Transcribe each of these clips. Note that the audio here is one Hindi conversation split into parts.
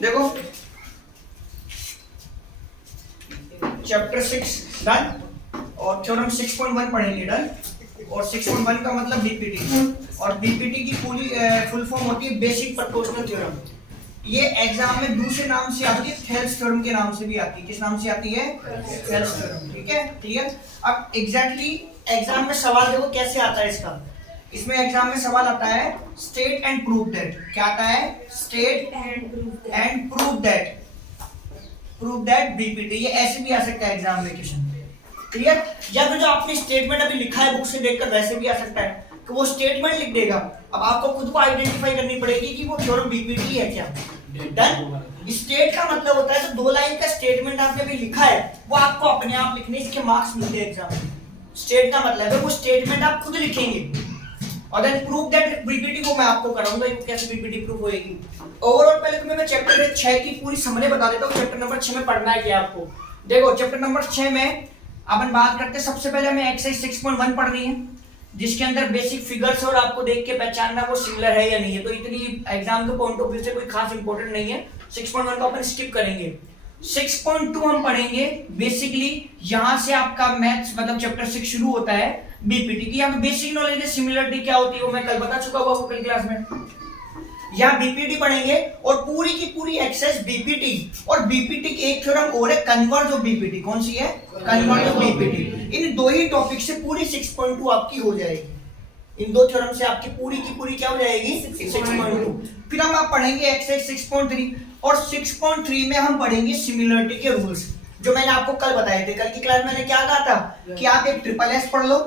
देखो चैप्टर 6 डन और थ्योरम 6.1 पढ़ेंगे डन। और 6.1 का मतलब बीपीटी, और बीपीटी की पूरी फुल फॉर्म होती है बेसिक प्रोपोर्शनल थ्योरम। ये एग्जाम में दूसरे नाम से आती है, थेल्स थ्योरम के नाम से भी आती है। किस नाम से आती है? Thales theorem. ठीक है, क्लियर। अब एग्जैक्टली एग्जाम में सवाल देखो कैसे आता है इसका। इसमें एग्जाम में सवाल आता है स्टेट एंड प्रूव दैट। क्या आता है? State and prove that BPT. ये ऐसे भी आ सकता है एग्जाम में क्वेश्चन, क्लियर। या फिर जो आपने स्टेटमेंट अभी लिखा है बुक से देखकर वैसे भी आ सकता है कि वो स्टेटमेंट लिख देगा। अब आपको खुद को आइडेंटिफाई करनी पड़ेगी कि वो थ्योरम बीपीटी है क्या। डन। स्टेट का मतलब होता है जो 2 लाइन का स्टेटमेंट आपने अभी लिखा है वो आपको अपने आप लिखने, इसके मार्क्स मिलते हैं एग्जाम में। स्टेट का मतलब है वो स्टेटमेंट आप खुद लिखेंगे। और देन प्रूव दैट बीपीटी को मैं आपको कराऊंगा कि कैसे बीपीटी प्रूव होएगी। ओवरऑल पहले तो मैं चैप्टर 6 की पूरी समरी बता देता हूँ। चैप्टर नंबर 6 में पढ़ना है क्या आपको। देखो चैप्टर नंबर 6 में अपन बात करते हैं, सबसे पहले हमें एक्सरसाइज 6.1 पढ़नी है जिसके अंदर बेसिक फिगर्स और आपको देख के पहचानना वो सिमिलर है या नहीं है। तो इतनी एग्जाम के पॉइंट ऑफ व्यू से कोई खास इंपॉर्टेंट नहीं है। 6.1 को अपन स्किप करेंगे। 6.2 हम पढ़ेंगे। बेसिकली यहां से आपका मैथ्स मतलब चैप्टर 6 शुरू होता है बीपीटी की। यहाँ पे बेसिक नॉलेज है, सिमिलरिटी क्या होती है वो मैं कल बता चुका हुआ कल क्लास में। यहाँ बीपीटी पढ़ेंगे और पूरी की पूरी एक्सरसाइज बीपीटी, और बीपीटी की एक थ्योरम और है कन्वर्ज ऑफ बीपीटी। कौन सी है? Converse of BPT. In 2 he topic से पूरी 6.2 आपकी हो जाएगी। इन 2 थ्योरम से आपकी पूरी की पूरी क्या हो जाएगी? 6.2। फिर हम आप पढ़ेंगे एक्सरसाइज 6.3, और 6.3 में हम पढ़ेंगे सिमिलरिटी के रूल्स जो मैंने आपको कल बताए थे। कल की क्लास में मैंने क्या कहा था कि आप एक ट्रिपल एस पढ़ लो,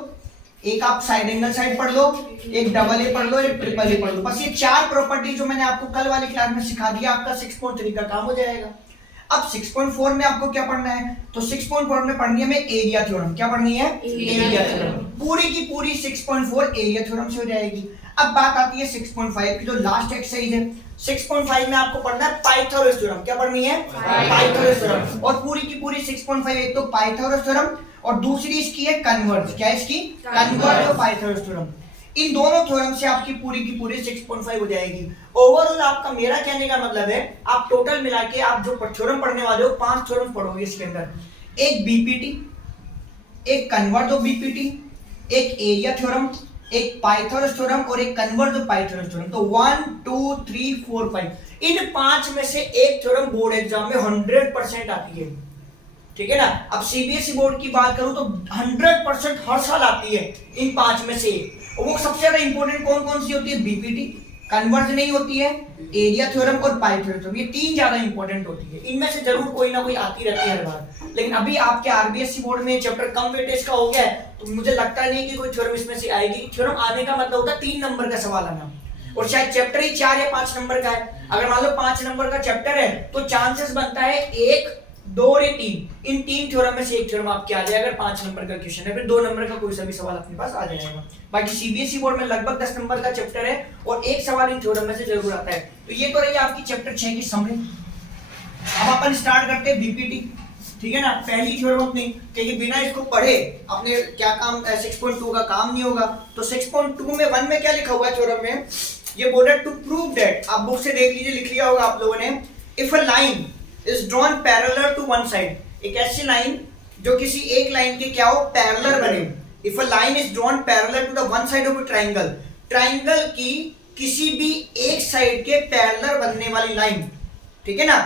एक आप साइड एंगल साइड पढ़ लो, एक डबल ए पढ़ लो, एक ट्रिपल ए पढ़ लो। बस ये 4 प्रॉपर्टी जो मैंने आपको कल वाली क्लास में सिखा दिया, आपका 6.3 का काम हो जाएगा। अब 6.4 में आपको क्या पढ़ना है? तो 6.4 में पढ़नी है हमें एरिया थ्योरम। क्या पढ़नी है? Area theorem. पूरी की पूरी 6.4 एरिया थ्योरम से हो जाएगी। अब बात आती है 6.5 की जो लास्ट एक्सरसाइज है। 6.5 में आपको पढ़ना है पाइथागोरस थ्योरम। क्या पढ़नी है? Pythagoras theorem. और पूरी की पूरी 6.5 एक तो पाइथागोरस थ्योरम और दूसरी इसकी है कन्वर्ज। क्या है इसकी? Converse of Pythagoras theorem. इन दोनों थ्योरम से आपकी पूरी की पूरी 6.5 हो जाएगी। ओवरऑल आपका मेरा कहने का मतलब है आप टोटल मिला के आप जो थ्योरम पढ़ने वाले हो 5 थ्योरम पढ़ोगे इसके अंदर। एक बीपीटी, एक कन्वर्ज ऑफ बीपीटी, एक एरिया थ्योरम, एक पाइथागोरस थ्योरम और एक कन्वर्ज ऑफ पाइथागोरस थ्योरम। तो 1 2 3 4 5 इन 5 में से एक थ्योरम बोर्ड एग्जाम में 100% आती है। ठीक है ना। अब सीबीएसई बोर्ड की बात करूं तो 100% हर साल आती है इन 5 में से। वो सबसे ज्यादा इंपॉर्टेंट कौन कौन सी होती है? बीपीटी, कन्वर्ज नहीं होती है, एरिया थ्योरम और पाइथागोरस थ्योरम। ये 3 ज्यादा इंपॉर्टेंट होती है। इनमें से जरूर कोई ना कोई आती रहती है हर बार। लेकिन अभी आपके आरबीएसई बोर्ड में चैप्टर कम वेटेज का हो गया है तो मुझे लगता नहीं कि कोई थ्योरम इसमें से आएगी। थ्योरम आने का मतलब होता है 3 नंबर का सवाल आना, और शायद चैप्टर ही 4 या 5 नंबर का है। अगर मान लो 5 नंबर का चैप्टर है तो चांसेस बनता है 1 2 और 3 इन 3 थ्योरम में से एक थ्योरम आपके आ जाएगा। अगर 5 नंबर का क्वेश्चन है फिर 2 नंबर का कोई सा भी सवाल अपने पास आ जाएगा। बाकी सीबीएसई बोर्ड में लगभग 10 नंबर का चैप्टर है और एक सवाल इन थ्योरम में से जरूर आता है। तो ये तो रही आपकी चैप्टर 6 की समरी। अब अपन स्टार्ट करते हैं बीपीटी। ठीक है ना। पहली थ्योरम अपनी, क्योंकि बिना इसको पढ़े अपने क्या काम 6.2 का काम नहीं होगा। तो 6.2 में 1 में क्या लिखा हुआ है थ्योरम में? ये बोला टू प्रूव दैट, आप बुक से देख लीजिए, लिख लिया होगा आप लोगों ने। If a line is drawn parallel to one side, एक ऐसी लाइन जो किसी एक लाइन के क्या हो? पैरेलल बने। if a line is drawn parallel to the one side of a triangle, triangle की किसी भी एक साइड के पैरेलल बनने वाली लाइन, ठीक है ना,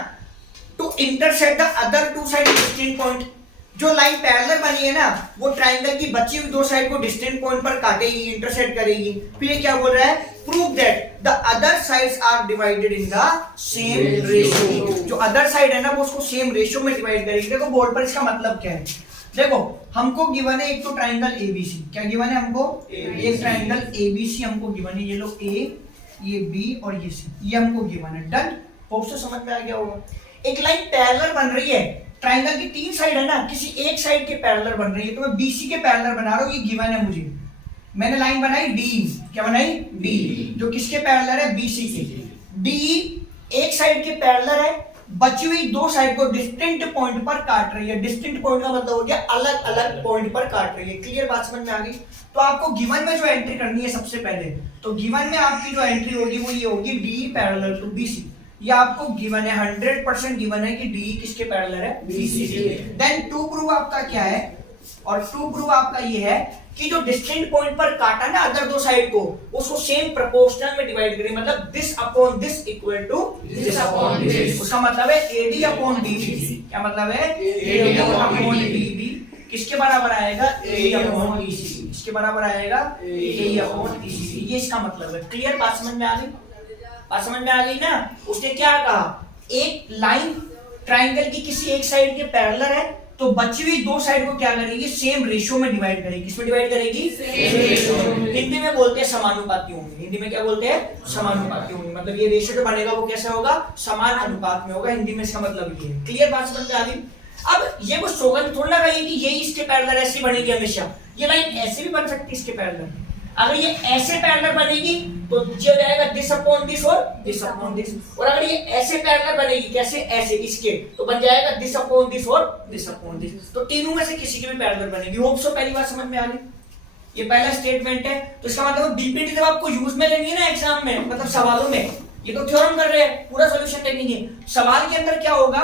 to intersect the other two side distinct point, जो लाइन पैरेलल बनी है ना वो ट्राइंगल की बची हुई 2 साइड को डिस्टेंट पॉइंट पर काटेगी, इंटरसेक्ट करेगी। फिर ये क्या बोल रहा है? Prove that the other sides are divided in the same ratio. जो अदर साइड है ना वो उसको सेम रेशियो में डिवाइड करेगी। देखो बोर्ड पर इसका मतलब क्या है। देखो हमको गिवन है एक तो ट्राइंगल एबीसी। क्या गिवन है हमको? एक ट्राइंगल एबीसी हमको गिवन है। ये लो ए, ये बी और ये सी, ये हमको गिवन है। डन। होप से समझ में आ गया होगा। एक लाइन पैरेलल बन रही है, ट्राइंगल की 3 साइड है ना, किसी एक साइड के पैरेलल बन रही है। तो मैं बीसी के पैरेलल बना रहा हूं, ये गिवन है मुझे। मैंने लाइन बनाई डी। क्या बनाई? डी, जो किसके पैरेलल है? बीसी के। डी एक साइड के पैरेलल है बची हुई दो साइड को डिस्टिंक्ट पॉइंट पर काट रही है। डिस्टिंक्ट पॉइंट का मतलब हो गया अलग अलग पॉइंट पर काट रही है। क्लियर बात समझ में आ गई? तो आपको गिवन में जो एंट्री करनी है सबसे पहले, तो गिवन में आपकी जो एंट्री होगी वो ये होगी डी पैरेलल टू बीसी। ये आपको गिवन है, 100% गिवन है कि डी किसके पैरेलल है? बीसी के। देन टू प्रूव आपका क्या है? और टू प्रूव आपका ये है कि जो डिस्टिंक्ट पॉइंट पर काटा ना अदर दो साइड को, उसको सेम प्रोपोर्शनल में डिवाइड करें, मतलब this upon this equal to this upon this. उसका मतलब है एडी अपॉन डीबी। क्या मतलब है? एडी अपॉन डीबी किसके बराबर आएगा? AD upon EC. किसके बराबर आएगा? AD upon EC. ये इसका मतलब है। क्लियर बात समझ में आ गई? बात समझ में आ गई ना? उसने क्या कहा, एक लाइन ट्राइंगल की किसी एक साइड के पैरेलल है तो बची हुई दो साइड को क्या करेगी? सेम रेशियो में डिवाइड करेगी। किसमें डिवाइड करेगी? सेम रेशियो में। हिंदी में बोलते हैं समानुपाती होंगे। हिंदी में क्या बोलते हैं? समानुपाती होंगे। मतलब ये रेशियो जो बनेगा वो कैसा होगा? समान अनुपात में होगा। हिंदी में इसका मतलब ये है। क्लियर बात समझ में आ गई? अब ये वो सौगंध थोड़ा ना कही कि ये इसके पैरेलल ऐसी बनेगी हमेशा। ये लाइन ऐसे भी बन सकती है इसके पैरेलल। अगर ये ऐसे पैरेलल बनेगी तो ये हो जाएगा दिस अपॉन दिस और दिस अपॉन दिस। और अगर ये ऐसे पैरेलल बनेगी, कैसे? ऐसे इसके, तो बन जाएगा दिस अपॉन दिस और दिस अपॉन दिस। तो तीनों में से किसी की भी पैरेलल बनेगी। होप सो पहली बार समझ में आ गई। ये पहला स्टेटमेंट है। तो इसका मतलब बीपीटी जब आपको यूज में लेनी है ना एग्जाम में, मतलब सवालों में, ये तो थ्योरम कर रहे हैं, पूरा सॉल्यूशन देखेंगे। सवाल के अंदर क्या होगा,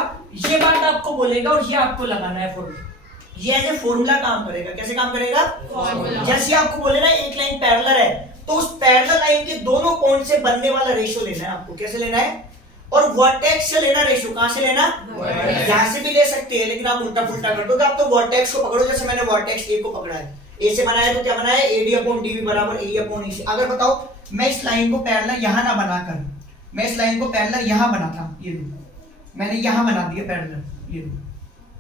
ये बात आपको बोलेगा और ये आपको लगाना है फॉर्मूला। ये एज ए फॉर्मूला काम करेगा। कैसे काम करेगा? जैसे आपको बोले ना एक लाइन पैरेलल है तो उस पैरेलल लाइन के दोनों पॉइंट से बनने वाला रेशियो लेना है आपको। कैसे लेना है? और वर्टेक्स से लेना रेशियो। कहां से लेना? यहां से भी ले सकते हैं, लेकिन आप उल्टा पुल्टा कर दोगे। आप तो वर्टेक्स को पकड़ो, जैसे मैंने वर्टेक्स ए को पकड़ा है, ए से बनाया तो क्या बनाया? एडी अपॉन डीबी बराबर ए अपॉन ई। अगर बताओ मैं इस लाइन को पैरेलल यहां ना बनाकर, मैं इस लाइन को पैरेलल यहां बनाता, ये लो मैंने यहां बना दिया पैरेलल, ये लो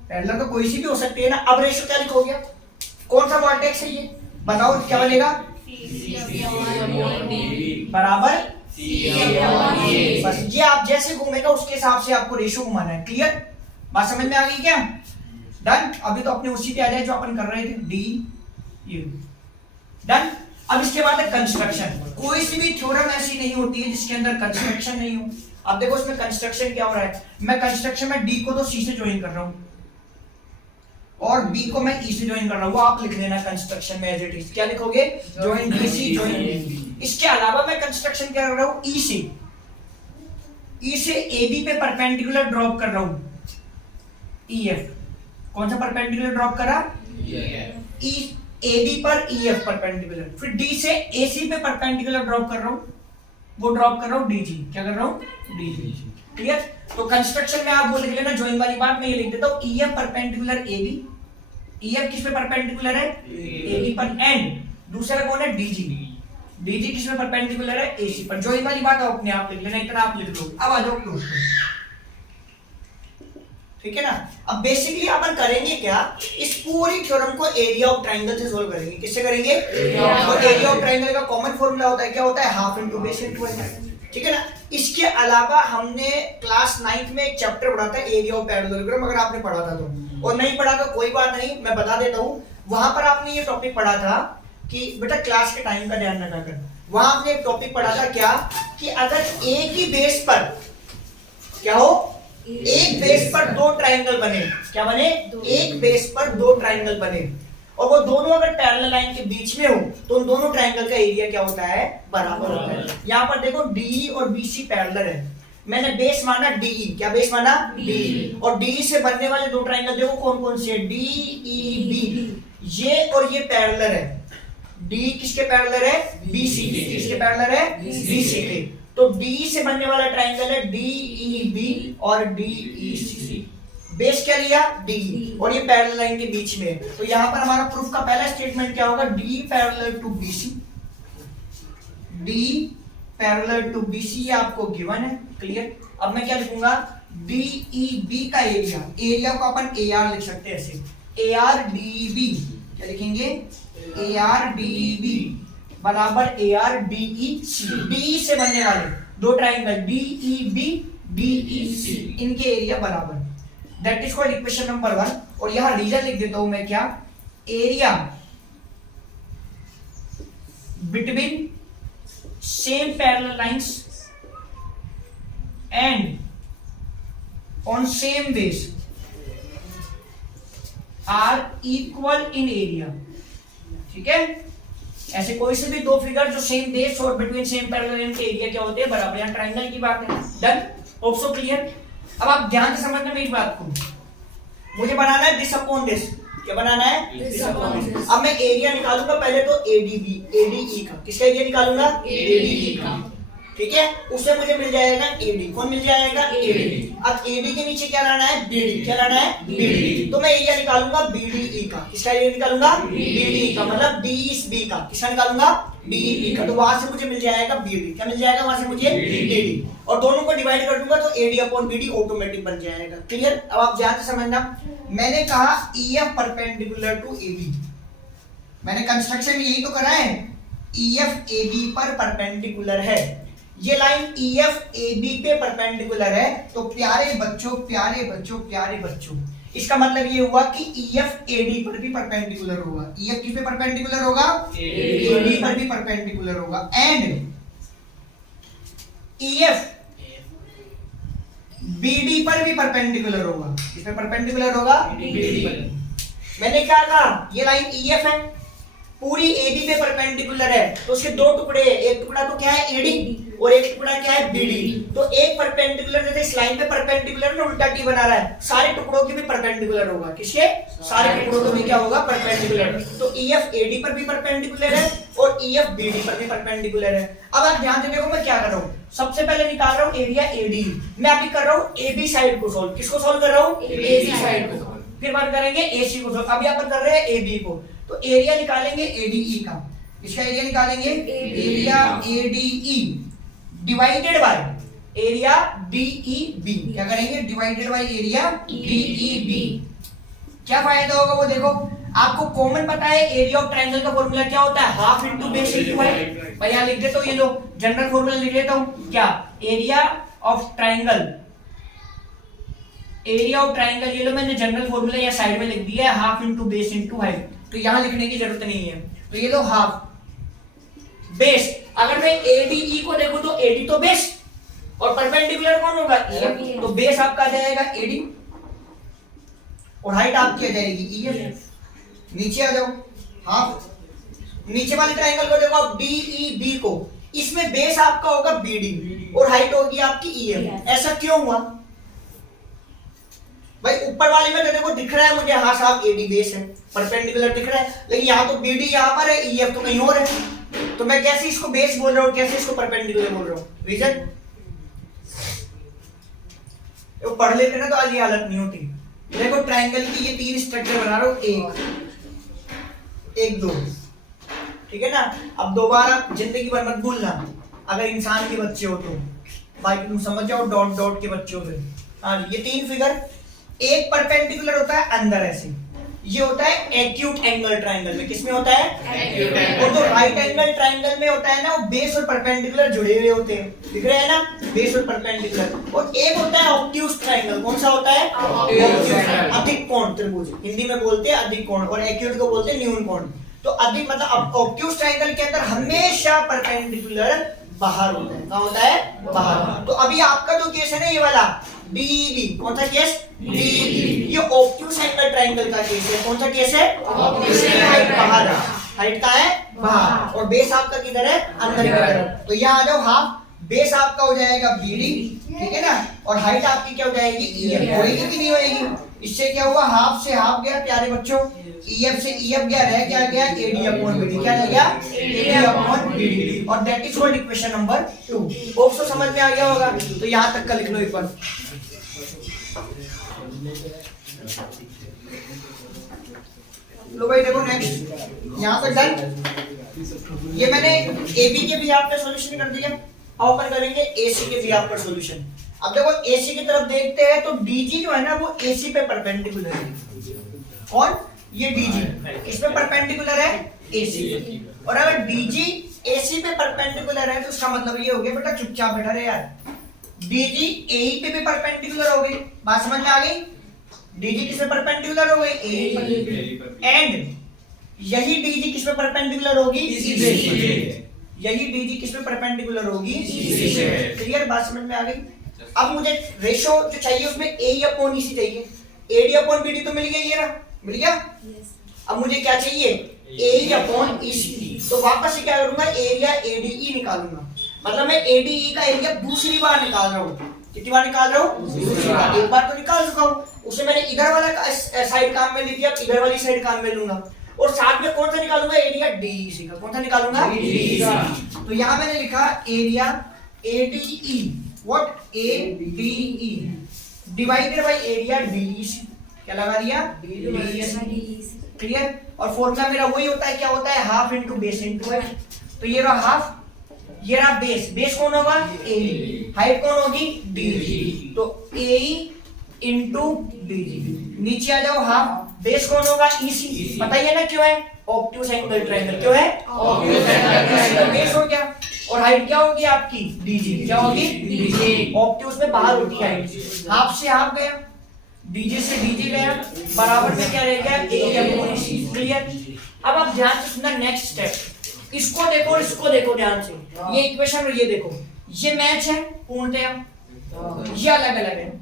पैरेलल तो कोई सी भी हो सकती है ना। अब रेशियो क्या लिखो गया? कौन सा वर्टेक्स है ये? बताओ क्या बनेगा? बराबर बस ये आप जैसे घूमेगा उसके हिसाब से आपको रेशियो घुमाना है। क्लियर बात समझ में आ गई क्या? डन। अभी तो अपने उसी पे आ जाए जो अपन कर रहे थे, डी यू। डन। अब इसके बाद है कंस्ट्रक्शन। कोई सी भी थ्योरम ऐसी नहीं होती है जिसके अंदर कंस्ट्रक्शन नहीं हो। अब देखो इसमें कंस्ट्रक्शन क्या हो रहा है। मैं कंस्ट्रक्शन में डी को तो सी से ज्वाइन कर रहा हूं और बी को मैं ई से ज्वाइन कर रहा हूं। आप लिख लेना कंस्ट्रक्शन में एज इट इज। क्या लिखोगे? Join BC join B. इसके अलावा मैं कंस्ट्रक्शन क्या कर रहा हूं? ई से एबी पे परपेंडिकुलर ड्रॉप कर रहा हूं। ईएफ कौन सा परपेंडिकुलर ड्रॉप करा? ई एबी पर ईएफ परपेंडिकुलर। फिर डी से एसी पे परपेंडिकुलर ड्रॉप कर रहा हूं, वो ड्रॉप कर रहा हूं डीजी। क्या कर रहा हूं? डीजी। क्लियर? तो कंस्ट्रक्शन में आप वो लिख लेना ज्वाइन वाली बात। मैं ये लिख देता हूं ईएफ परपेंडिकुलर एबी। ईएफ किस पे परपेंडिकुलर है? एबी पर। एंड दूसरा कौन है? डीजी। डीजी किस पे परपेंडिकुलर है? एसी पर। ज्वाइन वाली बात आप अपने आप लिख लेना, इतना आप लिख लो। अब आ जाओ क्लोज पर। ठीक है ना? अब बेसिकली अपन करेंगे क्या, इस पूरी थ्योरम को एरिया ऑफ ट्राइंगल से सोल्व करेंगे। किससे करेंगे? और एरिया ऑफ ट्राइंगल का कॉमन फॉर्मूला होता है, क्या होता है? Half into base into area. ठीक है ना? इसके अलावा हमने क्लास 9th में एक चैप्टर पढ़ा था एरिया ऑफ पैरेललोग्राम, अगर आपने पढ़ा था तो, और नहीं पढ़ा तो कोई बात नहीं, मैं बता देता हूं। वहां पर आपने ये टॉपिक पढ़ा था कि बेटा क्लास के टाइम का ध्यान रखा कर। वहां आपने एक टॉपिक पढ़ा था क्या, कि अगर एक ही बेस पर क्या हो, एक बेस पर दो ट्राइंगल बने। क्या बने? एक बेस पर दो ट्राइंगल बने और वो दोनों अगर पैरेलल लाइन के बीच में हो तो उन दोनों ट्राइंगल का एरिया क्या होता है? बराबर होता है। यहाँ पर देखो डीई और बीसी पैरेलल है, मैंने बेस माना डीई। क्या बेस माना? डीई। और डीई से बनने वाले दो ट्राइंगल देखो कौन कौन से? डीईबी। ये और ये पैरेलल है। डी किसके पैरेलल है? बीसी के। किसके पैरेलल है? बीसी के। तो डी से बनने वाला ट्राइंगल है डीईबी और डीईसी। बेस क्या लिया? डी। और ये पैरेलल लाइन के बीच में है। तो यहां पर हमारा प्रूफ का पहला स्टेटमेंट क्या होगा? D parallel to BC. D parallel to BC आपको गिवन है। क्लियर? अब मैं क्या लिखूंगा? डीईबी का एरिया, एरिया को अपन एआर लिख सकते हैं ऐसे, एआर डीबी। क्या लिखेंगे? एआर डीबी बराबर एआर डीईसी। डी से बनने वाले दो ट्राइंगल डीईबी डीईसी, इनके एरिया बराबर। That is called equation number 1। और यहां रीजन लिख देता हूं मैं, क्या? Area between same parallel lines and on same base are equal in area. ठीक है, ऐसे कोई से भी दो फिगर जो सेम बेस और बिटवीन सेम पैरेलल के एरिया क्या होते हैं, बराबर। यहाँ ट्रायंगल की बात है। Done, hope so clear. अब आप ध्यान से समझना मेरी बात को। मुझे बनाना है दिस अपॉन दिस। क्या बनाना है? This upon this. अब मैं एरिया निकालूंगा पहले तो एडीबी, एडीई का। किसका एरिया निकालूंगा? एडीई का। ठीक है, उससे मुझे मिल जाएगा एडी। कौन मिल जाएगा? एडी। अब एडी के नीचे क्या लाना है? बीडी। क्या लाना है? बीडी। तो मैं एरिया निकालूंगा बीडीई का। किसका एरिया निकालूंगा? बीडीई का, मतलब डी इज बी का। किसका निकालूंगा? बीई का। तो वहां से मुझे मिल जाएगा बीडी। क्या मिल जाएगा वहां से मुझे? बीडी। और दोनों को डिवाइड कर दूंगा तो एडी अपॉन बीडी ऑटोमेटिक बन जाएगा। क्लियर? अब आप ध्यान से समझना। मैंने कहा ईएफ परपेंडिकुलर टू एबी। मैंने कंस्ट्रक्शन में यही तो करा है, ईएफ एबी पर परपेंडिकुलर है। ये लाइन ईएफ एबी पे परपेंडिकुलर है। तो प्यारे बच्चों, प्यारे बच्चों, प्यारे बच्चों, इसका मतलब ये हुआ कि ईएफ एडी पर भी परपेंडिकुलर होगा। ईएफ किस पे परपेंडिकुलर होगा? एडी पर भी परपेंडिकुलर होगा। एंड ईएफ बीडी पर भी परपेंडिकुलर होगा। किस पे परपेंडिकुलर होगा? बीडी पर। मैंने क्या कहा? ये लाइन ईएफ है, पूरी एबी पे परपेंडिकुलर है, तो उसके दो टुकड़े, एक टुकड़ा तो क्या है? एडी, और एक टुकड़ा क्या है? बीडी। तो एक परपेंडिकुलर जैसे इस लाइन पे परपेंडिकुलर ना उल्टा टी बना रहा है, सारे टुकड़ों की भी परपेंडिकुलर होगा। किसके? सारे टुकड़ों को भी क्या होगा? परपेंडिकुलर। तो ईएफ एडी पर भी परपेंडिकुलर है और ईएफ बीडी पर भी परपेंडिकुलर है। अब आप ध्यान से देखो मैं क्या कर रहा हूँ। सबसे पहले निकाल रहा हूँ एरिया एडी। मैं अभी कर रहा हूँ एबी साइड को सॉल्व। किसको सॉल्व कर रहा हूँ? एबी साइड को। फिर बात करेंगे एसी को सॉल्व। अभी अपन कर रहे हैं एबी को। तो एरिया निकालेंगे एडीई का। इसका एरिया निकालेंगे area ADE divided by area DEB. क्या करेंगे? Divided by area DEB. क्या फायदा होगा वो देखो। आपको कॉमन पता है एरिया ऑफ ट्रायंगल का फॉर्मूला क्या होता है? Half into base into height. भाई यहां लिख देता हूं, ये लो जनरल फॉर्मूला लिख देता हूं। क्या? Area of triangle, area of triangle, ये लो मैंने जनरल फॉर्मूला या साइड में लिख दिया है, half into base into height. तो यहां लिखने की जरूरत नहीं है। तो ये लो हाफ बेस। अगर मैं एडीई को देखूं तो एडी तो बेस और परपेंडिकुलर कौन होगा? ईएफ। तो बेस आपका आ जाएगा एडी और हाइट आपकी आ जाएगी ईएफ। नीचे आ जाओ, हाफ। नीचे वाले ट्रायंगल को देखो आप, डीईबी को, इसमें बेस आपका होगा बीडी और हाइट होगी आपकी ईएफ। ऐसा क्यों हुआ भाई? ऊपर वाले में तो देखो दिख रहा है मुझे, हाँ साहब एडी बेस है, परपेंडिकुलर दिख रहा है, लेकिन यहाँ तो बीडी यहाँ पर है, ईएफ तो कहीं और है। तो मैं कैसे इसको बेस बोल रहा हूँ, कैसे इसको परपेंडिकुलर बोल रहा हूँ? रीजन तो पढ़ लेते ना तो आज ये हालत नहीं होती। देखो ट्रायंगल की ये तीन स्ट्रक्चर बना रहा हूँ, एक दो, ठीक है ना। अब दोबारा जिंदगी भर मत भूलना, अगर इंसान के बच्चे हो तो भाई तुम समझ जाओ, डॉट डॉट के बच्चे हो फिर। हाँ, ये तीन फिगर, एक परपेंडिकुलर होता है अंदर ऐसे, ये होता है एक्यूट एंगल ट्रायंगल में। किसमें होता है? Acute angle. और जो राइट एंगल ट्रायंगल में होता है ना, वो बेस और परपेंडिकुलर जुड़े हुए होते हैं, दिख रहे हैं ना, बेस और परपेंडिकुलर। और एक होता है ऑब्ट्यूज ट्रायंगल। कौन सा होता है? ऑब्ट्यूज, अधिक कोण त्रिभुज, हिंदी में बोलते हैं अधिक कोण, और एक्यूट को बोलते हैं न्यून कोण। तो अधिक मतलब ऑब्ट्यूज ट्रायंगल के अंदर हमेशा परपेंडिकुलर बाहर होता है। कहां होता है? बाहर। तो अभी आपका जो केस है ना ये वाला डीबी, कौन सा केस? डीबी। ये ऑब्ट्यूज एंगल ट्रायंगल का केस है। कौन सा केस है? इसकी हाइट बाहर है, हाइट का है बाहर, और बेस आपका किधर है? अंदर की तरफ। तो यहाँ आ जाओ, हाफ बेस आपका हो जाएगा बीडी, ठीक है ना, और हाइट आपकी क्या हो जाएगी? ईएफ। होएगी कि नहीं होएगी? इससे क्या हुआ? हाफ से हाफ गया प्यारे बच्चों, ईएफ से ईएफ गया, रह क्या गया? AD upon BD. क्या रह गया? AD upon BD. और that is called equation number 2। Hope so समझ में आ गया होगा। तो यहां तक का लिख लो एक बार। लो भाई देखो नेक्स्ट, यहां तक डन। ये मैंने एबी के भी आपका सॉल्यूशन कर दिया। अब अपन करेंगे एसी के भी आपका सॉल्यूशन। अब देखो एसी की तरफ देखते हैं तो डीजी जो है ना वो एसी पे परपेंडिकुलर है। कौन? ये डीजी इसमें परपेंडिकुलर है एसी। और अगर डीजी एसी पे परपेंडिकुलर है तो उसका मतलब ये हो गया, बेटा चुपचाप बैठा रहे यार, डीजी एई पे भी परपेंडिकुलर हो गई। बात समझ में आ गई? डीजी किस पे परपेंडिकुलर हो गई? एई पर। एंड यही डीजी किस पे परपेंडिकुलर होगी? इसी पे। यही डीजी किस पे परपेंडिकुलर होगी? इसी पे। क्लियर? बात समझ में आ गई? अब मुझे रेशो जो चाहिए उसमें ए अपॉन ईसी चाहिए, एडी अपॉन बीडी तो मिल गया, ये ना मिल गया। अब मुझे क्या चाहिए, ए अपॉन ईसी। तो वापस से क्या करूंगा, एरिया एडीई निकालूंगा, मतलब मैं एडीई का एरिया दूसरी बार निकाल रहा हूँ। कितनी बार निकाल रहा हूँ, दूसरी बार। एक बार तो निकाल चुका हूँ, उसे मैंने इधर वाला साइड काम में ले लिया, इधर वाली साइड काम में लूंगा, और साथ में कौन सा निकालूंगा, एरिया डीईसी का। कौन सा निकालूंगा, डीईसी। तो यहाँ मैंने लिखा area ADE, what, ADE divided by area DEC. क्या लगा दिया, डीईसी। क्लियर। और फॉर्मूला मेरा वही होता है, क्या होता है, half into base into height. तो ये रहा हाफ, ये रहा बेस, बेस कौन होगा, ए, हाइट कौन होगी, डी। तो ए इंटू डी, नीचे आ जाओ हाफ, बेस कौन होगा, ईसी। पता ही है ना क्यों है, ऑब्ट्यूज एंगल ट्रायंगल, क्यों है, ऑब्ट्यूज एंगल, बेस हो गया। और हाइट क्या होगी आपकी, डीजी। क्या होगी, डीजी। ऑब्ट्यूज में बाहर होती है हाइट, हाफ से हाफ गया, डीजे से डीजे गया, बराबर में क्या रह गया, ए अपॉन ईसी। क्लियर। अब आप ध्यान से सुनना, नेक्स्ट स्टेप, इसको देखो और इसको देखो ध्यान से, ये इक्वेशन और ये देखो, ये मैच है पूर्णतया, ये अलग अलग है,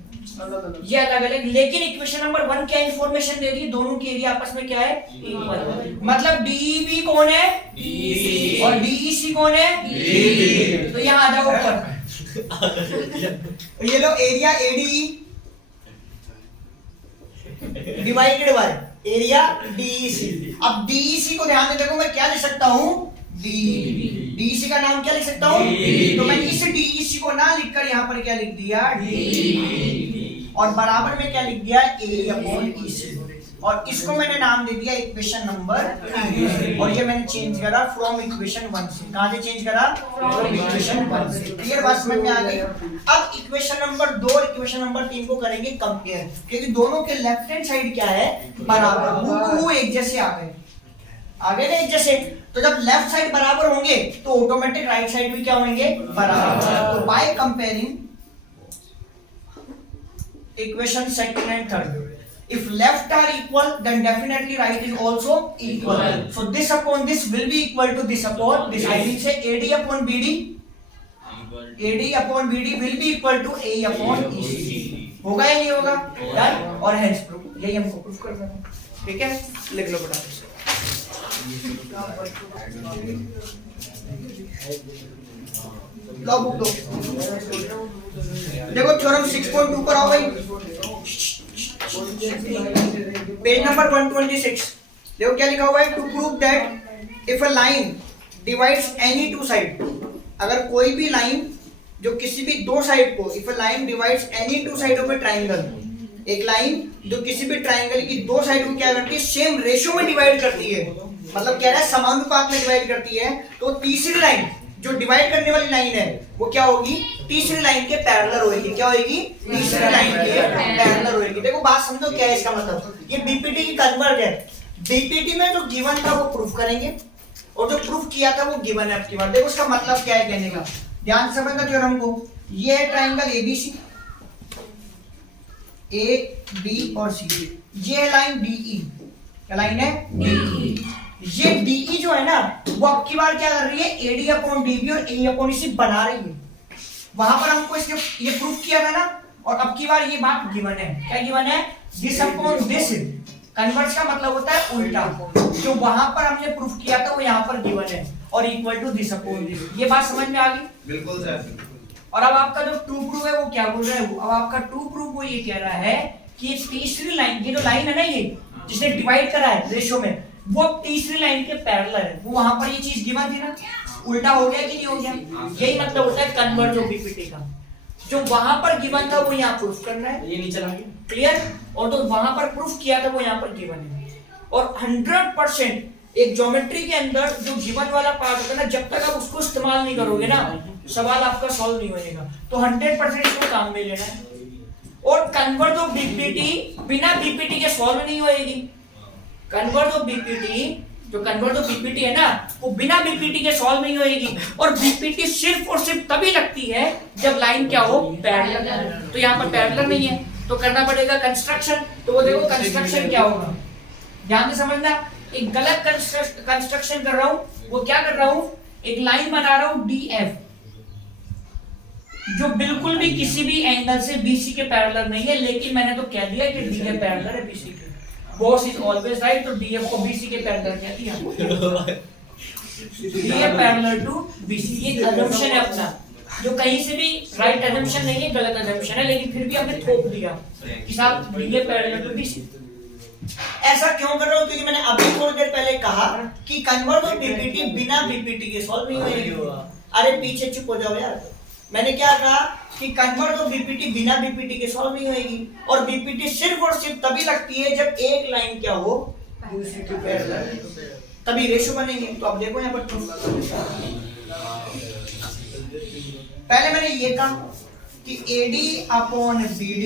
ये अलग अलग, लेकिन इक्वेशन नंबर 1 क्या इंफॉर्मेशन दे रही है, दोनों के एरिया आपस में क्या है, इक्वल। मतलब डीबी कौन है, डीसी, और डीईसी कौन है, डीबी। तो यहाँ आ जाओ ऊपर, ये लो area ADE divided by area DEC. अब डीईसी को ध्यान से देखो, मैं क्या लिख सकता हूँ, डी। डीईसी का नाम क्या लिख सकता हूँ, तो मैं इस डीईसी को ना लिखकर यहाँ पर क्या लिख दिया, डी, और बराबर में क्या लिख दिया, ए अपॉन ईसी। और इसको मैंने नाम दे दिया इक्वेशन नंबर 3, और ये मैंने चेंज करा फ्रॉम इक्वेशन 1 से। कहां से चेंज करा, फ्रॉम इक्वेशन 1 से। क्लियर, बात समझ में आ गई। अब इक्वेशन नंबर 2 और इक्वेशन नंबर 3 को करेंगे कंपेयर, क्योंकि दोनों के लेफ्ट हैंड साइड क्या है, बराबर, हूबहू एक जैसे आ गए, आ गए ना एक जैसे। तो जब लेफ्ट साइड बराबर होंगे तो ऑटोमेटिक राइट साइड भी क्या होंगे, बराबर। तो by comparing equation second and third, if left are equal then definitely right is also equal, so this upon this will be equal to this upon this. I will say AD upon BD, AD upon BD will be equal to A upon EC। होगा या नहीं होगा, डन। और hence proof, यही हमको प्रूफ करना है। ठीक है, लिख लो फटाफट से। लो बुक दो, देखो थ्योरम 6.2 पर आओ भाई, पेज नंबर 126। देखो क्या लिखा हुआ है, to prove that if a line divides any two side, अगर कोई भी लाइन जो किसी भी दो साइड को, if a line divides any two side of a triangle, एक लाइन जो किसी भी ट्रायंगल की दो साइड को क्या करती है, सेम रेशियो में डिवाइड करती है, मतलब कह रहा है समानुपात में डिवाइड करती है, तो तीसरी लाइन जो डिवाइड करने वाली लाइन है वो क्या होगी, तीसरी लाइन के पैरेलल होगी। क्या होगी, तीसरी लाइन के पैरेलल होगी। देखो बात समझो क्या है इसका मतलब, ये बीपीटी की कन्वर्ट है। बीपीटी में जो गिवन था वो प्रूफ करेंगे, और जो प्रूफ किया था वो गिवन है आपकी बार। देखो इसका मतलब क्या है कहने का, ध्यान से समझना थ्योरम को। ये है ट्रायंगल एबीसी, ए बी और सी, ये लाइन डीई, क्या लाइन है, डीई। ये डीई जो है ना वो आपकी बार क्या कर रही है, एडी अपॉन डीबी और ए अपॉन ईसी बना रही है। वहां पर हमको इसके ये प्रूफ किया था ना, और अब की बार ये बात गिवन है। क्या गिवन है, दिस अपॉन दिस। कन्वर्स का मतलब होता है उल्टा, जो वहां पर हमने प्रूफ किया था वो यहाँ पर गिवन है, और equal to this upon this. ये बात समझ में आ गई, बिल्कुल सर। और अब आपका जो टू प्रूफ है वो क्या बोल रहा है, अब आपका टू प्रूफ वो ये कह रहा है कि तीसरी लाइन, ये जो लाइन है ना, ये जिसने डिवाइड करा है रेशियो में, वो तीसरी लाइन के पैरेलल है। वो वहां पर ये चीज गिवन थी ना, उल्टा हो गया कि नहीं हो गया, यही मतलब होता है कन्वर्ज ऑफ बीपीटी का। जो वहां पर गिवन था वो यहाँ प्रूफ करना है, ये नहीं चला गया, क्लियर। और जो वहां पर प्रूफ किया था वो यहाँ पर गिवन है। और 100% एक ज्योमेट्री के अंदर जो गिवन वाला पार्ट होता है ना, जब तक आप उसको इस्तेमाल नहीं करोगे ना, सवाल आपका सॉल्व नहीं होएगा। तो 100% इसको काम में लेना है। और कन्वर्ज ऑफ बीपीटी बिना बीपीटी के सॉल्व नहीं होएगी। कन्वर्ज ऑफ बीपीटी, जो कन्वर्ज ऑफ बीपीटी है ना, वो बिना बीपीटी के सॉल्व नहीं होएगी। और बीपीटी सिर्फ और सिर्फ तभी लगती है जब लाइन क्या हो, पैरेलल। तो यहाँ पर पैरेलल नहीं है, तो करना पड़ेगा कंस्ट्रक्शन। तो वो देखो कंस्ट्रक्शन क्या होगा, ध्यान से समझना। एक गलत कंस्ट्रक्शन कर रहा हूं, वो क्या कर रहा हूं, एक लाइन बना रहा हूं डीएफ, जो बिल्कुल भी किसी भी एंगल से BC के पैरेलल नहीं है, लेकिन मैंने तो कह दिया कि DF पैरेलल है BC के। बॉस इज ऑलवेज राइट, तो DF को BC के पैरेलल कह दिया। DF पैरेलल टू BC, ये अजम्पशन है अपना, जो कहीं से भी राइट अजम्पशन नहीं है, गलत अजम्पशन है, लेकिन फिर भी हमने थोप दिया कि साहब DF पैरेलल टू BC। ऐसा क्यों कर रहा हूं? क्योंकि मैंने अभी थोड़ी देर पहले कहा कि कन्वर्ट ऑफ बीपीटी बिना बीपीटी के सॉल्व नहीं होगी। अरे पीछे चुप हो जाओ यार। मैंने क्या कहा कि कन्वर्ट ऑफ बीपीटी बिना बीपीटी के सॉल्व नहीं होगी, और बीपीटी सिर्फ और सिर्फ तभी लगती है जब एक लाइन क्या हो, दूसरी के पैरेलल, तभी रेशो बनेंगे। तो अब देखो यहाँ पर पहले मैंने ये कहा कि AD अपॉन BD,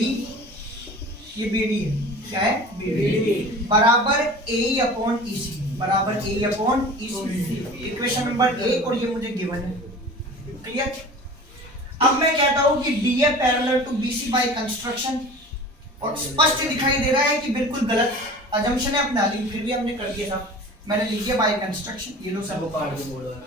ये BD है, क्या है BD, बराबर AE अपॉन EC, बराबर AE upon EC, equation number 1, और ये मुझे गिवन है। क्लियर? अब मैं कहता हूं कि DF parallel to BC by construction, और स्पष्ट दिखाई दे रहा है कि बिल्कुल गलत अजम्पशन है अपना, लेकिन फिर भी हमने कर दिया था। मैंने लिख दिया बाय कंस्ट्रक्शन, ये लो सब काट के बोल रहा,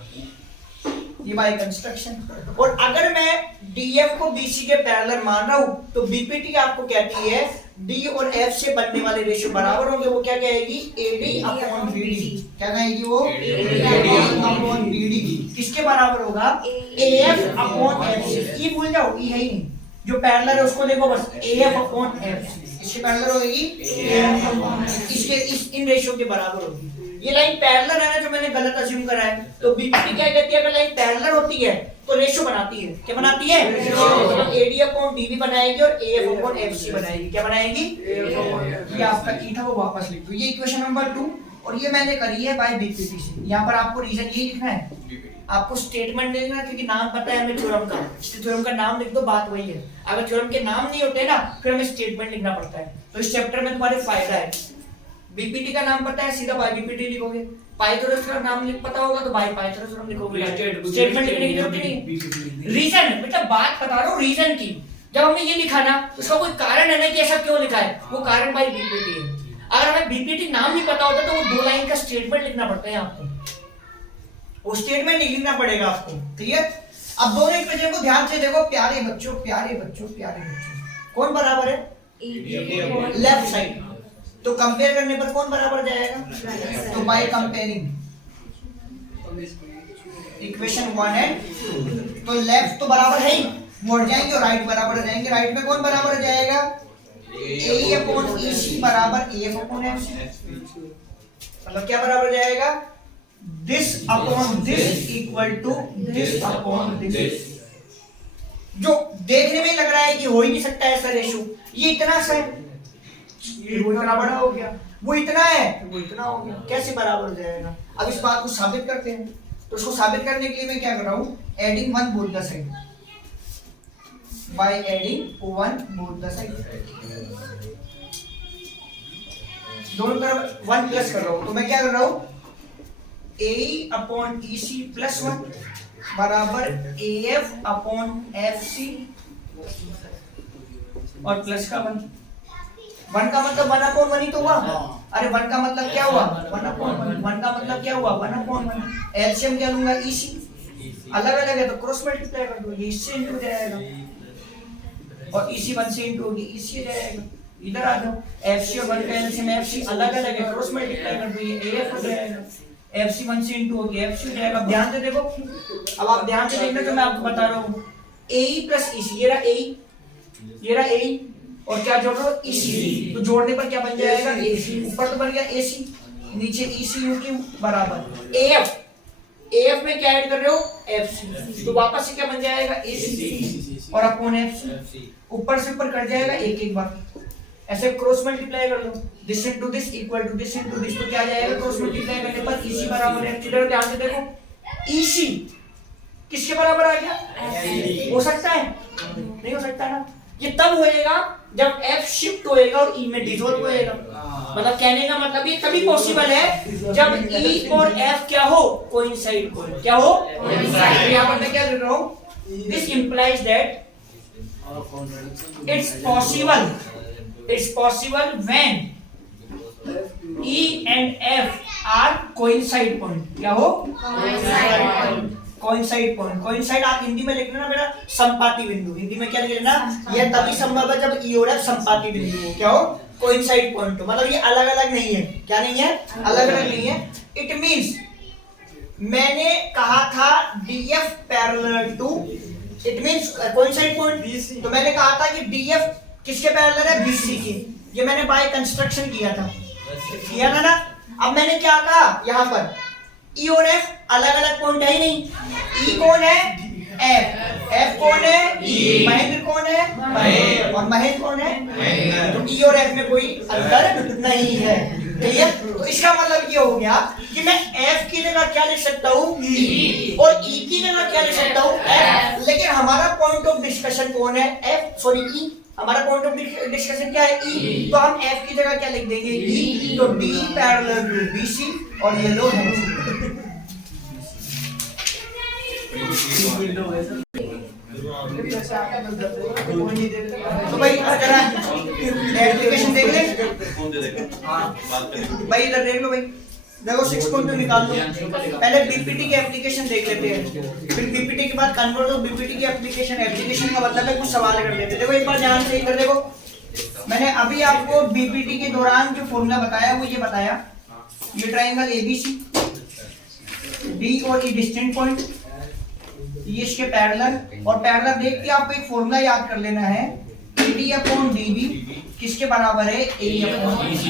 ये बाय कंस्ट्रक्शन। और अगर मैं DF को BC के पैरेलल मान रहा हूं, तो BPT आपको कहती है D और F से बनने वाले रेशियो बराबर होंगे। वो क्या कहेगी? AD upon BD। क्या कहेगी वो? AD upon BD। किसके बराबर होगा? AF upon FC। ये भूल जाओ, ये है ही नहीं, जो पैरेलल है उसको देखो बस, AF अपॉन FC। इसके पैरेलल होगी, इसके इन रेशियो के बराबर होगी। ये लाइन पैरेलल है ना, जो मैंने गलत अज्यूम करा है। तो बीपीटी क्या कहती है? अगर लाइन पैरेलल होती है तो रेशियो बनाती है। क्या बनाती है? मतलब AD अपॉन DB बनाएगी और AF अपॉन FC बनाएगी। क्या बनाएगी? ये आपका ई था, वो वापस लिख दो। ये इक्वेशन नंबर 2, और ये मैंने करी है बाय बीपीटी से। यहाँ पर आपको रीजन यही लिखना है, आपको स्टेटमेंट लिखना है, क्योंकि नाम पता है हमें थ्योरम का, इसलिए थ्योरम का नाम लिख दो, बात वही है। अगर थ्योरम के नाम नहीं होते ना, फिर हमें स्टेटमेंट लिखना पड़ता है। तो इस चैप्टर में तुम्हारे फायदा है, बीपीटी का नाम पता है, सीधा बाय बीपीटी लिखोगे। पाइथागोरस का नाम पता होगा तो बाय पाइथागोरस लिखोगे। स्टेटमेंट लिखने की जरूरत नहीं। रीजन, मतलब बात बता रहा हूं रीजन की। जब हमने ये लिखा ना, उसका कोई कारण है ना कि ऐसा क्यों लिखा है, वो कारण बाय बीपीटी है। अगर हमें बीपीटी नाम नहीं पता होता तो वो 2 लाइन का स्टेटमेंट लिखना पड़ता है आपको, वो स्टेटमेंट नहीं लिखना पड़ेगा आपको। क्लियर? अब दोनों इक्वेशन को ध्यान से देखो प्यारे बच्चों, प्यारे बच्चों, प्यारे बच्चों। कौन बराबर है? Left side. तो कंपेयर करने पर कौन बराबर जाएगा? तो बाय कंपेयरिंग इक्वेशन 1 एंड 2, तो लेफ्ट तो बराबर है ही, मुड़ जाएंगे और राइट बराबर हो जाएंगे। राइट में कौन बराबर हो जाएगा? AE अपॉन EC बराबर AF अपॉन FC। मतलब क्या बराबर हो जाएगा? This upon this equal to this upon this. जो देखने में लग रहा है कि हो ही नहीं सकता ऐसा रेशो, ये इतना सा है, ये वो इतना बड़ा हो गया, वो इतना है, वो इतना हो गया, कैसे बराबर हो जाएगा? अब इस बात को साबित करते हैं। तो उसको साबित करने के लिए मैं क्या कर रहा हूँ? Adding 1 both the side, by adding 1 both the side, दोनों तरफ 1 प्लस कर रहा हूँ। तो मैं क्या कर रहा हूँ? AE अपॉन EC प्लस 1 बराबर AF अपॉन FC और प्लस का 1। 1 का मतलब 1 अपॉन 1 ही तो हुआ। अरे 1 का मतलब क्या हुआ? 1 अपॉन 1। 1 का मतलब क्या हुआ? 1 अपॉन 1। एलसीएम क्या लूंगा? EC। अलग अलग है तो क्रॉस मल्टीप्लाई कर दो, ये इससे इनटू जाएगा, और EC 1 से इनटू होगी, EC जाएगा। इधर आ जाओ, FC और 1 का एलसीएम FC अलग अलग है, क्रॉस मल्टीप्लाई कर दो, ये AF हो जाएगा। FC 1 से इनटू होगी, FC हो जाएगा। अब ध्यान से देखो, अब आप ध्यान से देखना, तो मैं आपको बता रहा हूँ AE प्लस EC, ये रहा AE, ये रहा AE, और क्या जोड़ रहे हो? EC। तो जोड़ने पर क्या बन जाएगा? AC। ऊपर तो बन गया AC, नीचे ECU की बराबर AF। AF में क्या ऐड कर रहे हो? FC। तो वापस से क्या बन जाएगा? AC और अपॉन FC। ऊपर से ऊपर कट जाएगा एक एक बार, ऐसे क्रॉस मल्टीप्लाई कर लो, this into this equal to this into this. तो क्या जाएगा? क्रॉस मल्टीप्लाई करने पर EC बराबर है। इधर ध्यान से देखो, EC किसके बराबर आ गया? हो सकता है? नहीं हो सकता ना। ये तब होएगा जब F शिफ्ट होएगा और E में डिसॉल्व होएगा। मतलब कहने का मतलब ये तभी पॉसिबल है जब E और F क्या हो? कोइंसाइड हो। क्या हो? कोइंसाइड। यहाँ पर मैं क्या लिख रहा हूँ? This implies that it's possible when E and F are coincide point। क्या हो? Coincide point. कोइंसाइड आप हिंदी में लिख लेना बेटा संपाती बिंदु। हिंदी में क्या लिख लेना, यह तभी संभव है जब ई और एफ संपाती बिंदु हो। क्या हो, कोइंसाइड पॉइंट हो। मतलब ये अलग अलग नहीं है। क्या नहीं है, अलग अलग नहीं है। इट मींस मैंने कहा था DF parallel to, it means coincide point, तो मैंने कहा था कि डीएफ किसके पैरेलल है, बीसी के। ये मैंने बाय कंस्ट्रक्शन किया था ना। अब मैंने क्या कहा, यहाँ पर ई और एफ अलग अलग पॉइंट है ही नहीं। ई कौन है, एफ, एफ कौन है, ई, महेंद्र कौन है, महेंद्र, और महेंद्र कौन है, तो ई और एफ में कोई अंतर नहीं है। ठीक है, तो इसका मतलब ये हो गया कि मैं एफ की जगह क्या लिख सकता हूँ, ई, और ई की जगह क्या लिख सकता हूँ, एफ। लेकिन हमारा पॉइंट ऑफ डिस्कशन कौन है, एफ, सॉरी ई। हमारा पॉइंट ऑफ डिस्कशन क्या है, ई। तो हम एफ की जगह क्या लिख देंगे, ई। तो डी पैरेलल टू बीसी, और ये लो है। तो भाई जरा एप्लीकेशन देख ले भाई, इधर देख लो भाई। देखो 6.2 निकाल लो। पहले बीपीटी की एप्लीकेशन देख लेते हैं, फिर बीपीटी के बाद कन्वर्ट हो बीपीटी की एप्लीकेशन। एप्लीकेशन का मतलब है कुछ सवाल कर लेते हैं। देखो एक बार ध्यान से इधर देखो, मैंने अभी आपको बीपीटी के दौरान जो फॉर्मूला बताया वो ये बताया, ये ट्रायंगल एबीसी, डी और ई डिस्टेंट पॉइंट, ये इसके पैरेलल, और पैरेलल देख के आपको एक फॉर्मूला याद कर लेना है, AD अपॉन DB किसके बराबर है, AE अपॉन BC।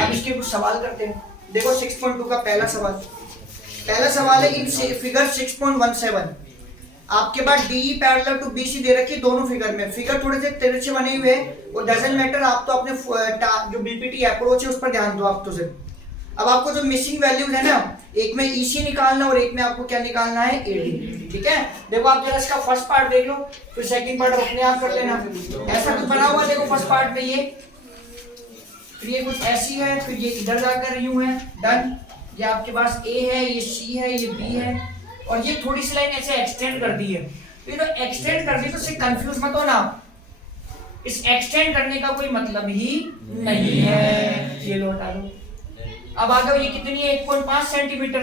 अब इसके कुछ सवाल करते हैं। देखो 6.2 का पहला सवाल है इन फिगर 6.17। आपके पास DE पैरेलल टू BC दे रखी है दोनों फिगर में। फिगर थोड़े से तिरछे बने हुए हैं, वो डजंट मैटर, आप तो अपने जो बीपीटी अप्रोच है उस पर ध्यान दो आप तो सिर्फ। अब आपको जो मिसिंग वैल्यूज है ना, एक में EC निकालना और एक में आपको क्या निकालना है, AD। ठीक है, देखो आप जरा इसका फर्स्ट पार्ट देख लो, फिर सेकंड पार्ट अपने आप कर लेना। ऐसा कुछ बना हुआ देखो फर्स्ट पार्ट में, ये फिर ये कुछ ऐसी है, फिर ये इधर जाकर यूं है, डन। ये आपके पास A है, ये C है, ये B है, और ये थोड़ी सी लाइन ऐसे एक्सटेंड कर दी है। तो ये तो एक्सटेंड कर दी, तो इससे कंफ्यूज मत हो ना, इस एक्सटेंड करने का कोई मतलब ही नहीं है। ये लो हटा दो। अब आ जाओ, ये कितनी है, 1.5 सेंटीमीटर,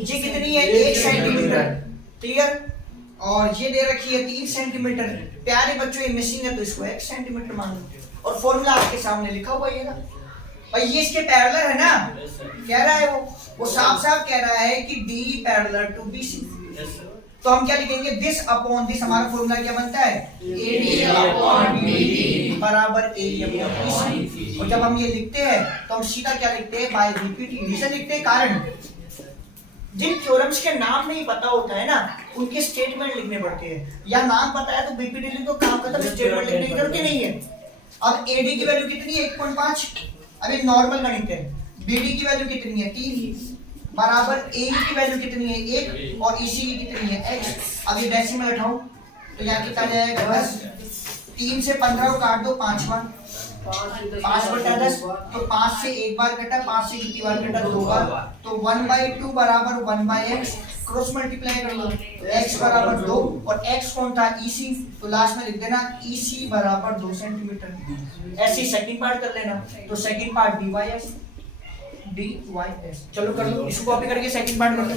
ये कितनी है, 1 सेंटीमीटर। क्लियर, और ये दे रखी है 3 सेंटीमीटर। प्यारे बच्चों ये मिसिंग है तो इसको 1 सेंटीमीटर मान लो, और फॉर्मूला आपके सामने लिखा हुआ है ना, और ये इसके पैरेलल है ना। कह रहा है वो साफ साफ कह रहा है कि डी पैरेलल टू बीसी। तो हम क्या लिखेंगे, दिस अपॉन दिस, हमारा फॉर्मूला क्या बनता है, AD अपॉन BD बराबर AE अपॉन BC। और जब हम ये लिखते हैं तो हम सीधा क्या लिखते हैं, बाय बीपीटी। रीजन लिखते हैं, कारण जिन थ्योरम्स के नाम नहीं पता होता है ना, उनके स्टेटमेंट लिखने पड़ते हैं। या नाम पता है तो बीपीटी लिख दो, काम खत्म, स्टेटमेंट लिखने की जरूरत नहीं है। अब AD की वैल्यू कितनी है, 1.5। अभी नॉर्मल गणित है, BD की वैल्यू कितनी है, 3 बराबर AE की वैल्यू कितनी है, 1, और EC की कितनी है, x। अब ये डेसिमल उठाओ तो यहाँ कितना जाएगा, 10। 3 से 15 को काट दो, 5 बार, 5/10। तो 5 से एक बार कटा, 5 से कितनी बार कटा, 2 बार। तो 1/2 बराबर 1/x, क्रॉस मल्टीप्लाई कर लो, तो x बराबर 2, और x कौन था, EC। तो लास्ट में लिख देना EC बराबर 2 सेंटीमीटर। ऐसे ही सेकंड पार्ट कर लेना, तो सेकंड पार्ट dys। चलो कर लो, इसको कॉपी करके सेकंड पार्ट कर लो,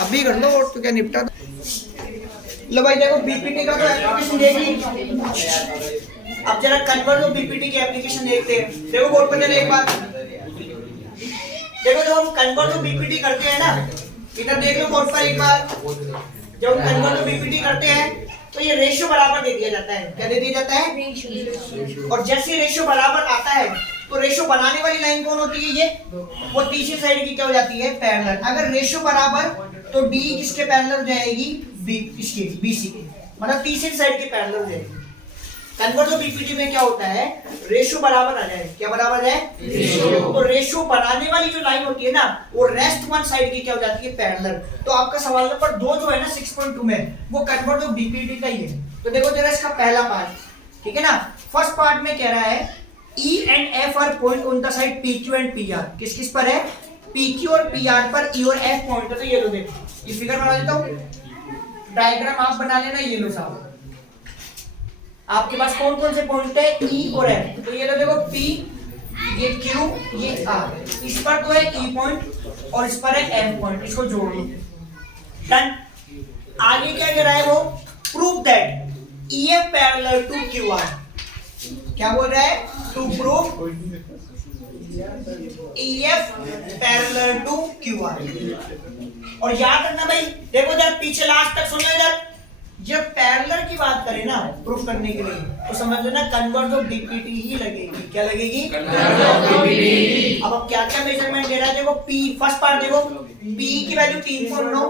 अभी कर लो, और तो क्या निपटा दो। लो भाई देखो बीपीटी का तो एप्लीकेशन देख ली, अब जरा कन्वर्ट हो बीपीटी की एप्लीकेशन देखते हैं। देखो बोर्ड पर एक बार देखो, जब हम कन्वर्ट हो बीपीटी करते हैं ना, इधर देख लो बोर्ड पर एक बार, जब हम कन्वर्ट हो बीपीटी करते हैं तो ये रेशियो बराबर दे दिया जाता है। क्या दे दिया जाता है, और जैसे रेशियो बराबर आता है तो रेशियो बनाने वाली लाइन कौन होती है, ये वो तीसरी साइड की क्या हो जाती है, पैरेलल। अगर रेशियो बराबर तो डी किसके पैरेलल हो जाएगी, बी इसके, बीसी के, मतलब तीसरी साइड के पैरेलल हो जाएगी। कन्वर्ट ऑफ बीपीटी में क्या होता है, रेशियो बराबर आ जाए, क्या बराबर है, रेशियो। तो रेशियो बनाने वाली जो लाइन होती है ना, वो रेस्ट वन साइड की क्या हो जाती है, पैरेलल। तो आपका सवाल नंबर 2 जो है ना 6.2 में, वो कन्वर्ट ऑफ बीपीटी का ही है। तो देखो जरा इसका पहला पार्ट, ठीक है ना। फर्स्ट पार्ट में कह रहा है E and F are point on the side PQ and PR। किस किस पर है, PQ और PR पर E और F पॉइंट है। तो ये लो देखो, ये फिगर बना देता हूँ, डायग्राम आप बना लेना। ये लो साहब, आपके पास कौन कौन से पॉइंट है, E और F। तो ये लो देखो, P, ये Q, ये R। इस पर तो है E पॉइंट और इस पर है F पॉइंट, इसको जोड़ लो। डन। आगे क्या कह रहा है वो, prove that EF parallel to QR। क्या बोल रहा है, to prove EF parallel to QR। और याद रखना भाई, देखो इधर पीछे लास्ट तक सुनो इधर, जब पैरेलल की बात करें ना प्रूफ करने के लिए तो समझ लेना कन्वर्ट ऑफ BPT ही लगेगी। क्या लगेगी, अब क्या क्या मेजरमेंट दे रहा है देखो, P फर्स्ट पार्ट देखो, P की वैल्यू 3.9,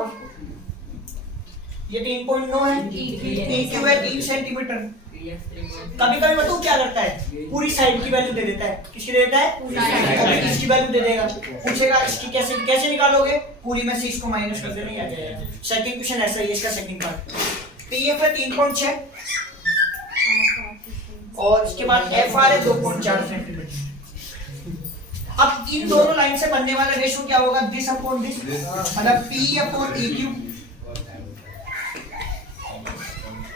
ये 3.9 है, PQ है 3 सेंटीमीटर। कभी कभी बताओ क्या करता है, पूरी साइड की वैल्यू दे देता है, किसकी दे देता है, पूरी साइड, इसकी वैल्यू दे देगा, पूछेगा इसकी कैसे कैसे निकालोगे, पूरी में से इसको माइनस कर देना, आ जाएगा। सेकंड क्वेश्चन ऐसा ही है, इसका सेकंड पार्ट PF है 3.6 और इसके बाद FR है 2.4 सेंटीमीटर। अब इन दोनों लाइन से बनने वाला रेशियो क्या होगा, दिस अपॉन दिस, मतलब P अपॉन EQ।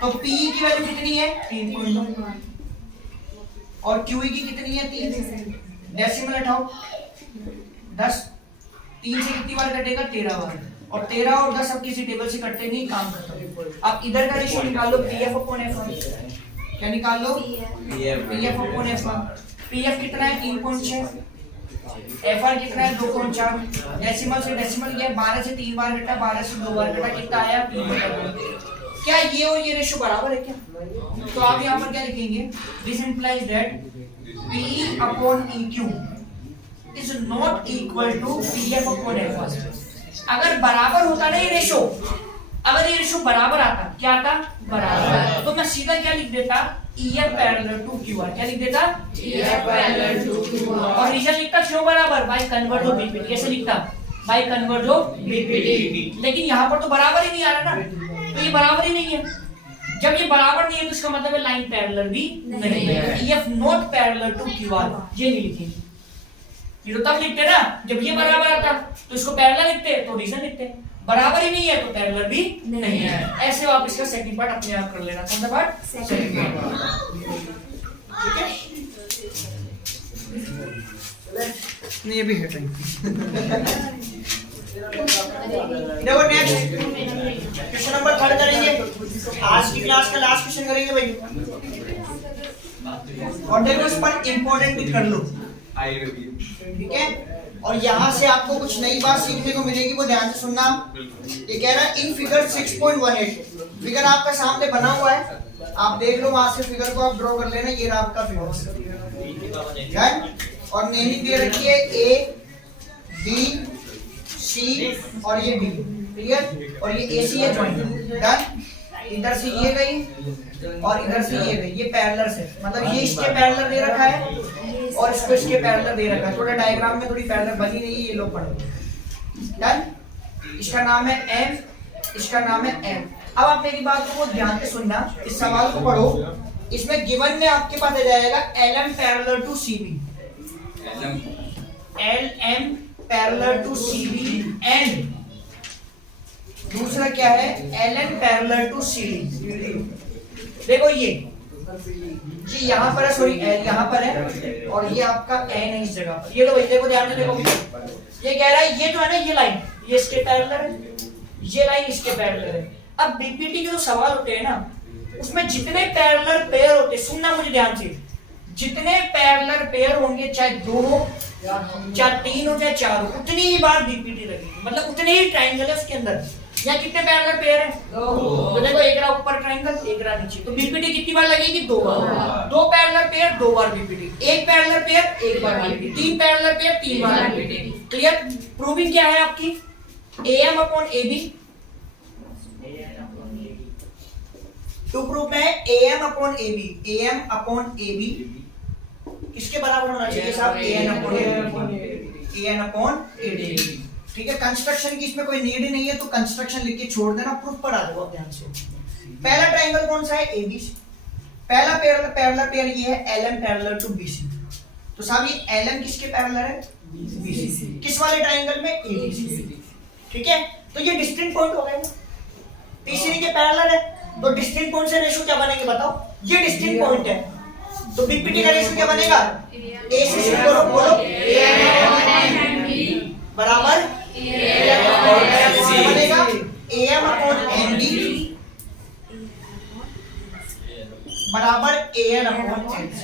तो P की वैल्यू कितनी है 3.9 और QE की कितनी है 3। डेसिमल हटाओ 10, 3 से कितनी बार कटेगा 13 बार, और 13 और 10 अब किसी टेबल से कटते नहीं, काम खत्म। अब इधर का रेशियो निकाल लो, PF अपॉन FR। क्या निकाल लो, PF अपॉन FR। PF कितना है 3.6, FR कितना है 2.4। डेसिमल से डेसिमल गया, 12 से 3 बार कटा, 12 से 2 बार कटा, कितना आया 3/2। क्या ये और ये रेशियो बराबर है क्या, तो आप यहाँ पर क्या लिखेंगे, this implies that P upon EQ is not equal to PF upon FR। अगर बराबर होता ना ये रेशो, अगर ये रेशो बराबर आता, क्या आता, बराबर, तो मैं सीधा क्या लिख देता, EF पैरेलल टू QR। क्या लिख देता, EF पैरेलल टू QR। और रीजन लिखता क्यों बराबर, बाय कन्वर्ट ऑफ BPT। कैसे लिखता, बाय कन्वर्ट ऑफ BPT। लेकिन यहाँ पर तो बराबर ही नहीं आ रहा ना, तो ये बराबर ही नहीं है। जब ये बराबर नहीं है तो इसका मतलब है लाइन पैरेलल भी नहीं है। EF not parallel to QR ये नहीं लिखेंगे, ये तो तब लिखते ना जब ये बराबर आता, तो इसको पैरेलल लिखते तो रीजन लिखते, बराबर ही नहीं है तो पैरेलल भी नहीं है। ऐसे आप इसका सेकंड पार्ट अपने आप कर लेना। कौन सा पार्ट, सेकंड पार्ट, ठीक है। नहीं ये भी है देखो नेक्स्ट क्वेश्चन नंबर 3 करेंगे, आज की क्लास का लास्ट क्वेश्चन करेंगे भाई। और देखो इस पर इंपॉर्टेंट भी कर लो, ठीक है। और यहाँ से आपको कुछ नई बात सीखने को मिलेगी, वो ध्यान से सुनना। ये कह रहा है इन फिगर 6.18, फिगर आपका सामने बना हुआ है, आप देख लो वहां से फिगर को आप ड्रॉ कर लेना। ये रहा आपका फिगर, और नेमिंग दे रखी है A B C और ये D, क्लियर। और ये AC है जॉइंट, डन। इधर से ये गई और इधर से ये गई, ये पैरेलल से, मतलब ये इसके पैरेलल दे रखा है और इसको इसके पैरेलल दे रखा है। थोड़ा डायग्राम में थोड़ी पैरेलल बनी नहीं है, ये लोग पढ़ो, डन। इसका नाम है M, इसका नाम है M। अब आप मेरी बात को ध्यान से सुनना, इस सवाल को पढ़ो। इसमें गिवन में आपके पास आ जाएगा LM parallel to CB, LM parallel to CB and दूसरा क्या है LN पैरेलल टू CD। देखो ये यहाँ पर है, सॉरी यहाँ पर है, और ये आपका N है इस जगह पर। ये लो भाई देखो ध्यान से देखो, ये कह रहा है ये जो है ना ये लाइन ये इसके पैरेलल है, ये लाइन इसके पैरेलल है। अब BPT के जो सवाल होते हैं ना उसमें जितने पैरेलल पेयर होते, सुनना मुझे ध्यान से, जितने पैरेलल पेयर होंगे, चाहे 2 हो चाहे 3 हो चाहे 4 हो, उतनी ही बार BPT लगेगी, मतलब उतने ही ट्रायंगल है उसके अंदर। यहाँ कितने पैरेलल पेयर है, 2। तो देखो एक रहा ऊपर ट्रायंगल, एक रहा नीचे, तो BPT कितनी बार लगेगी, 2 बार। 2 पैरेलल पेयर 2 बार BPT, 1 पैरेलल पेयर 1 बार BPT, 3 पैरेलल पेयर 3 बार BPT, क्लियर। प्रूविंग क्या है आपकी, AM upon AB। To prove में AM upon AB, AM upon AB किसके बराबर होना चाहिए साहब, AN अपॉन AD, ठीक है। कंस्ट्रक्शन की इसमें कोई नीड ही नहीं है, तो कंस्ट्रक्शन लिख के छोड़ देना, प्रूफ पर आ जाओ ध्यान से। पहला ट्रायंगल कौन सा है, ABC। पहला पैरेलल पेयर ये है LM पैरेलल टू BC, तो साहब ये LM किसके पैरेलल है, BC। किस वाले ट्रायंगल में, ABC, ठीक है। तो ये डिस्टिंक्ट पॉइंट हो गए ना, तीसरी के पैरेलल है, तो डिस्टिंक्ट पॉइंट से रेशियो क्या बनेंगे बताओ, ये डिस्टिंक्ट पॉइंट है, तो BPT का रेशियो क्या बनेगा, A से शुरू करो, बोलो बराबर बनेगा AM अपॉन ND बराबर AN upon LC।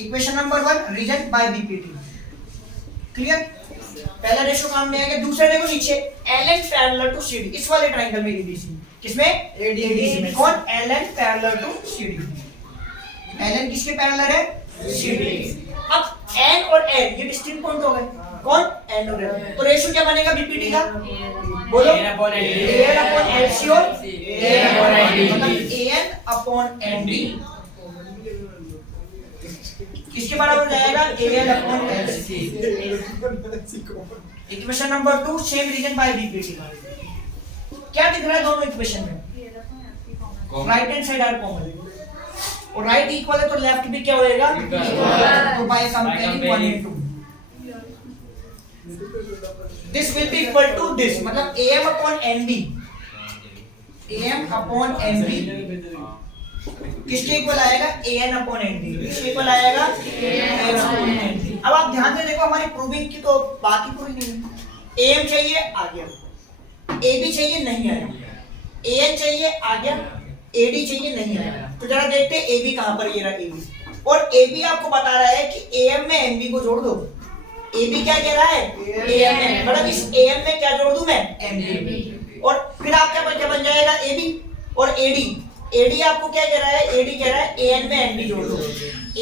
Equation number 1 reason by BPT. Clear? पहला रेशो काम में आएगा। दूसरा देखो नीचे LN पैरेलल टू CD, इस वाले ट्रायंगल में ABC, किसमें ADC में। कौन? LN parallel to CD। LN किसके पैरेलल है? CD। अब N और N ये डिस्टिंक्ट पॉइंट हो गए। कौन? N और N। तो रेशो क्या बनेगा बीपीटी का? बोलो। AN अपॉन LC और AN अपॉन ND, मतलब AN अपॉन ND किसके बराबर हो जाएगा? AN upon LC। Equation number 2 same reason by BPT. क्या दिख रहा है दोनों इक्वेशन में? Right hand side are common और राइट इक्वल है तो लेफ्ट भी क्या होएगा? तो by comparing 1 and 2 this will be equal to this, मतलब AM upon NB, AM upon NB किसके इक्वल आएगा? AN upon ND। किसके इक्वल आएगा? AN upon ND। अब आप ध्यान से देखो, हमारी प्रूविंग की तो बात ही पूरी नहीं है। AM चाहिए, आ गया। AB चाहिए, नहीं आया। AN चाहिए, आ गया। AD चाहिए, नहीं आया। तो जरा देखते हैं AB कहां पर, ये रहा AB। और AB आपको बता रहा है कि AM में NB को जोड़ दो। AB क्या कह रहा है? AM में, मतलब इस AM में क्या जोड़ दूं मैं? NB। और फिर आपका क्या बन जाएगा? AB और AD। AD आपको क्या कह रहा है? AD कह रहा है AN में NB जोड़ दो।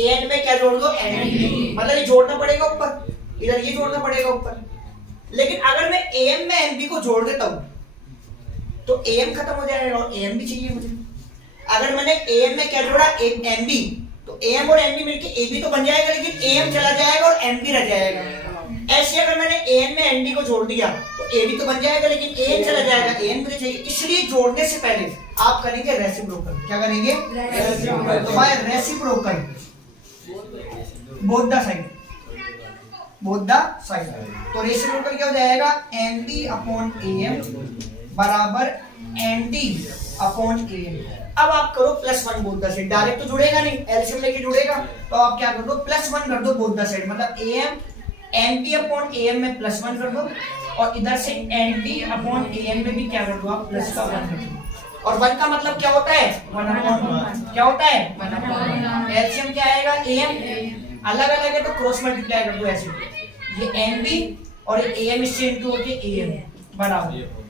AN में क्या जोड़ दो? NB, मतलब ये जोड़ना पड़ेगा ऊपर, इधर ये जोड़ना पड़ेगा ऊपर। लेकिन अगर मैं AM में NB को जोड़ देता हूं तो AM खत्म हो जाएगा और AM भी चाहिए मुझे। अगर मैंने AM में क्या जोड़ा? NB, तो AM और NB मिलके AB तो बन जाएगा, लेकिन AM चला जाएगा और NB रह जाएगा। ऐसे अगर मैंने AN में ND को जोड़ दिया तो AB तो बन जाएगा, लेकिन AN चला जाएगा, AN मुझे चाहिए। इसलिए जोड़ने से पहले आप करेंगे रेसिप्रोकल। क्या करेंगे? रेसिप्रोकल। तो by reciprocal both the side, both the side. तो रेसिप्रोकल क्या हो जाएगा? NB अपॉन AM बराबर ND अपॉन AM। अब आप करो +1 बोथ द साइड। डायरेक्ट तो जुड़ेगा नहीं, एलसीएम लेके जुड़ेगा, तो आप क्या कर दो? +1 कर दो बोथ द साइड, मतलब AM NB अपॉन AM में +1 कर दो और इधर से ND अपॉन AM में भी क्या कर दो? आप प्लस का 1 कर दो। और 1 का मतलब क्या होता है? 1/1। क्या होता है? 1/1। एलसीएम क्या आएगा? AM। अलग अलग है तो क्रॉस मल्टीप्लाई कर दो ऐसे। ये NB और ये AM इससे इनटू होके AM बराबर।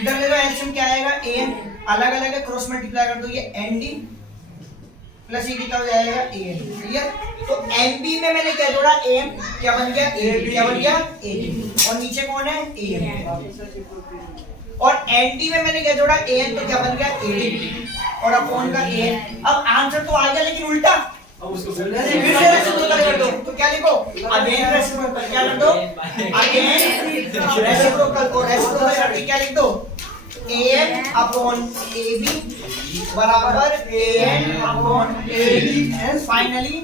इधर ले लो, एलसीएम क्या आएगा? AM। अलग अलग है, क्रॉस मल्टीप्लाई कर दो, ये ND प्लस ये क्या हो जाएगा? AM। क्लियर? तो NB में मैंने क्या जोड़ा? AM। क्या बन गया? AB। क्या बन गया? AB। और नीचे कौन है? AM। और ND में मैंने क्या जोड़ा? AN, तो क्या बन गया? AD और अपॉन का AN। अब आंसर तो आ गया, लेकिन उल्टा फिर से रेसिप्रोकल कर दो। तो क्या लिखो? Again reciprocal. क्या कर दो? Again reciprocal. और रेसिप्रोकल करके क्या लिख दो? AM अपॉन AB बराबर AN upon AD and finally